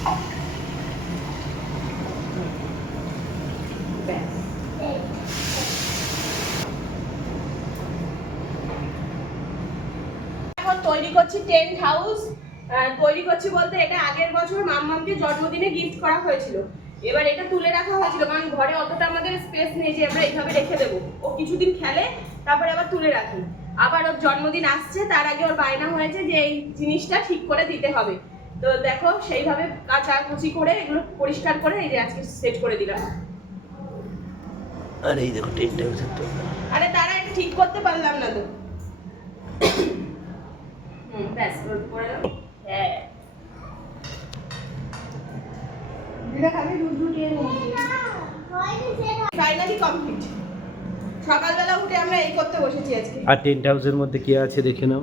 এখন তৈরি করছি টেন্ট হাউস। তৈরি করছি বলতে এটা আগের বছর মাম্মামকে জন্মদিনে গিফট করা হয়েছিল। এবার এটা তুলে রাখা হয়েছিল কারণ ঘরে অতটা আমাদের স্পেস নেই যে আমরা এইভাবে রেখে দেবো। ও কিছুদিন খেলে তারপরে আবার তুলে রাখি। আবার ওর জন্মদিন আসছে, তার আগে ওর বায়না হয়েছে যে এই জিনিসটা ঠিক করে দিতে হবে। তো দেখো সেইভাবে কাচাকুচি করে এগুলো পরিষ্কার করে এই যে আজকে সেট করে দিলাম। আর এই দেখো টেন্ট হাউসের তো। আরে তারা এটা ঠিক করতে পারলাম না তো। ব্যাস করে দাও। হ্যাঁ ফাইনালি কমপ্লিট। সকালবেলা উঠে আমরা এই করতে বসেছি আজকে। আর টেন্ট হাউসের মধ্যে কি আছে দেখে নাও।